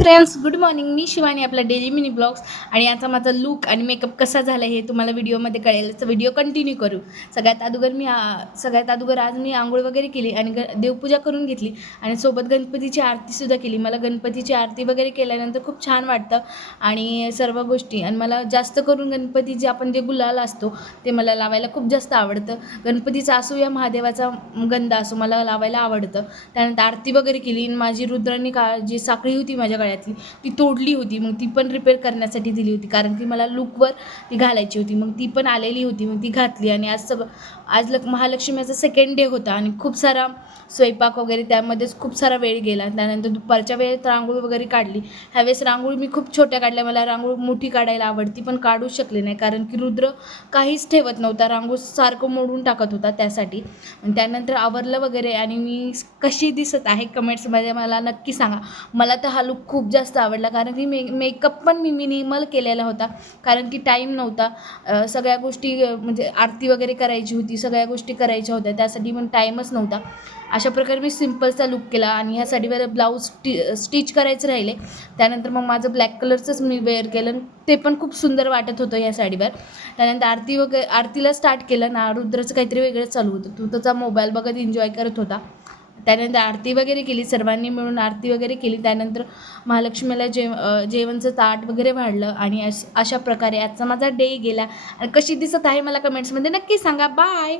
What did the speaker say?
Friends, good morning. मी शिवानी, आपला daily mini blogs. आणि आता माझा लूक आणि मेकअप कसा झाला हे तुम्हाला व्हिडिओमध्ये कळेल, तर व्हिडिओ कंटिन्यू करू. सगळ्यात अगोदर आज मी आंघोळ वगैरे केली आणि देवपूजा करून घेतली आणि सोबत गणपतीची आरतीसुद्धा केली. मला गणपतीची आरती वगैरे केल्यानंतर खूप छान वाटतं आणि सर्व गोष्टी. आणि मला जास्त करून गणपतीचे आपण जे गुलाल असतो ते मला लावायला खूप जास्त आवडतं. गणपतीचा असो या महादेवाचा गंध असो, मला लावायला आवडतं. त्यानंतर आरती वगैरे केली. माझी रुद्राणी जी साखळी होती माझ्या गळ्यातली ती तोडली होती. मग ती पण रिपेअर करण्यासाठी दिली होती, कारण की मला लूकवर ती घालायची होती. मग ती पण आलेली होती, मग ती घातली. आणि आज महालक्ष्मीचा सेकंड डे होता आणि खूप सारा स्वयंपाक वगैरे त्यामध्येच खूप सारा वेळ गेला. त्यानंतर दुपारच्या वेळेत रांगोळी वगैरे काढली. ह्यावेळेस रांगोळी मी खूप छोट्या काढल्या. मला रांगोळी मोठी काढायला आवडती, पण काढू शकले नाही, कारण की रुद्र काहीच ठेवत नव्हता, रांगोळी सारखं मोडून टाकत होता त्यासाठी. आणि त्यानंतर आवरलं वगैरे आणि मी कशी दिसत आहे कमेंट्समध्ये मला नक्की सांगा. मला तर हा लूक खूप जास्त आवडला, कारण की मेकअप पण मी मिनिमल केलेला होता, कारण की टाईम नव्हता. सगळ्या गोष्टी म्हणजे आरती वगैरे करायची होती, सगळ्या गोष्टी करायच्या होत्या, त्यासाठी पण टाईमच नव्हता. अशा प्रकारे मी सिम्पलचा लूक केला. आणि ह्या साडीवर ब्लाऊज स्टिच करायचे राहिले. त्यानंतर मग माझं ब्लॅक कलरचंच मी वेअर केलं, ते पण खूप सुंदर वाटत होतं या साडीवर. त्यानंतर आरतीला स्टार्ट केलं ना, रुद्रचं काहीतरी वेगळंच चालू होतं. तो त्याचा मोबाईल बघत एन्जॉय करत होता. त्यानंतर आरती वगैरे केली, सर्वांनी मिळून आरती वगैरे केली. त्यानंतर महालक्ष्मीला जेवणचं ताट वगैरे वाढलं. आणि अशा प्रकारे आजचा माझा डे गेला. आणि कशी दिसत आहे मला कमेंट्समध्ये नक्की सांगा. बाय.